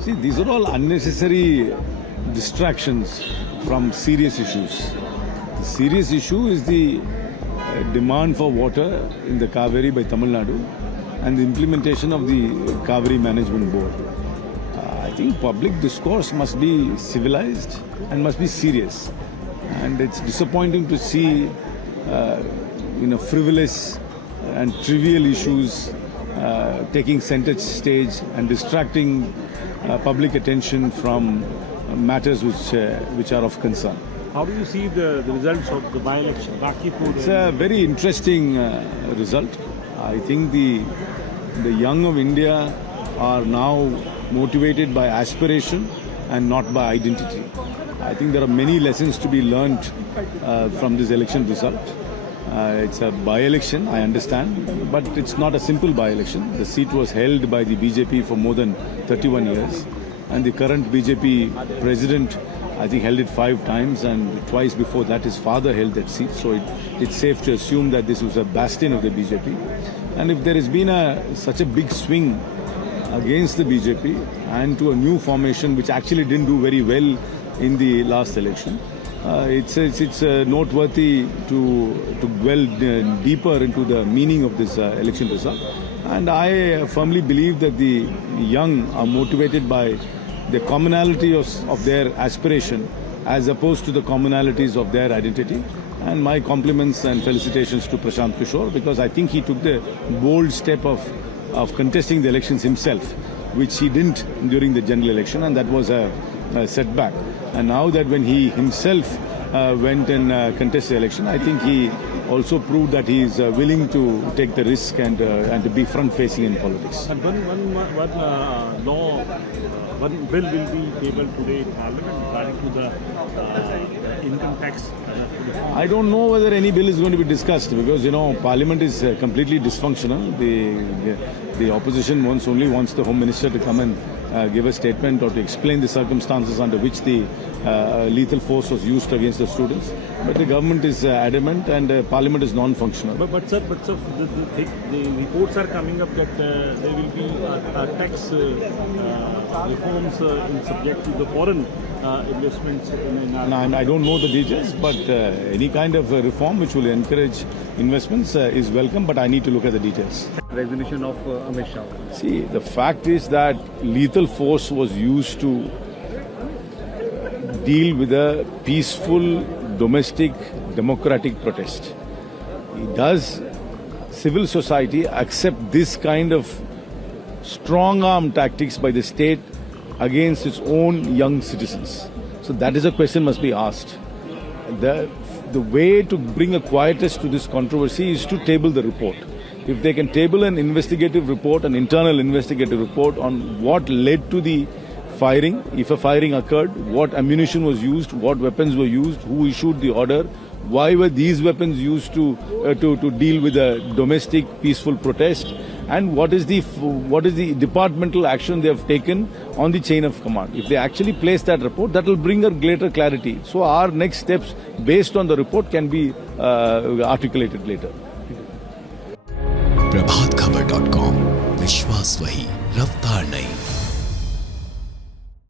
See, these are all unnecessary distractions from serious issues. The serious issue is the demand for water in the Kaveri by Tamil Nadu and the implementation of the Kaveri Management Board. I think public discourse must be civilized and must be serious. And it's disappointing to see frivolous and trivial issues taking center stage and distracting public attention from matters which are of concern. How do you see the results of the by-election? It's a very interesting result. I think the young of India are now motivated by aspiration and not by identity. I think there are many lessons to be learned from this election result. It's a by-election, I understand, but it's not a simple by-election. The seat was held by the BJP for more than 31 years, and the current BJP president, I think, held it 5 times, and twice before that his father held that seat. So it's safe to assume that this was a bastion of the BJP. And if there has been such a big swing against the BJP and to a new formation which actually didn't do very well in the last election, it's noteworthy to dwell deeper into the meaning of this election result. And I firmly believe that the young are motivated by the commonality of their aspiration as opposed to the commonalities of their identity. And my compliments and felicitations to Prashant Kishore, because I think he took the bold step of contesting the elections himself, which he didn't during the general election, and that was a setback. And now that when he himself went and contested the election, I think he also proved that he is willing to take the risk and to be front-facing in politics. And one bill will be tabled today in Parliament regarding to the income tax. I don't know whether any bill is going to be discussed because, Parliament is completely dysfunctional. The opposition only wants the Home Minister to come and give a statement or to explain the circumstances under which the lethal force was used against the students. But the government is adamant and Parliament is non-functional. But sir, the reports are coming up that there will be tax reforms in subject to the foreign investments in our... And I don't know the details, but any kind of reform which will encourage investments is welcome, but I need to look at the details. Resolution of Amit Shah. See, the fact is that lethal force was used to deal with a peaceful, domestic, democratic protest. Does civil society accept this kind of strong-arm tactics by the state against its own young citizens? So that is a question must be asked. The way to bring a quietus to this controversy is to table the report. If they can table an investigative report, an internal investigative report on what led to the firing, if a firing occurred, what ammunition was used, what weapons were used, who issued the order, why were these weapons used to deal with a domestic peaceful protest, and what is the departmental action they have taken on the chain of command. If they actually place that report, that will bring a greater clarity. So our next steps based on the report can be articulated later. प्रभातखबर.com, विश्वास वही, रफ्तार नहीं.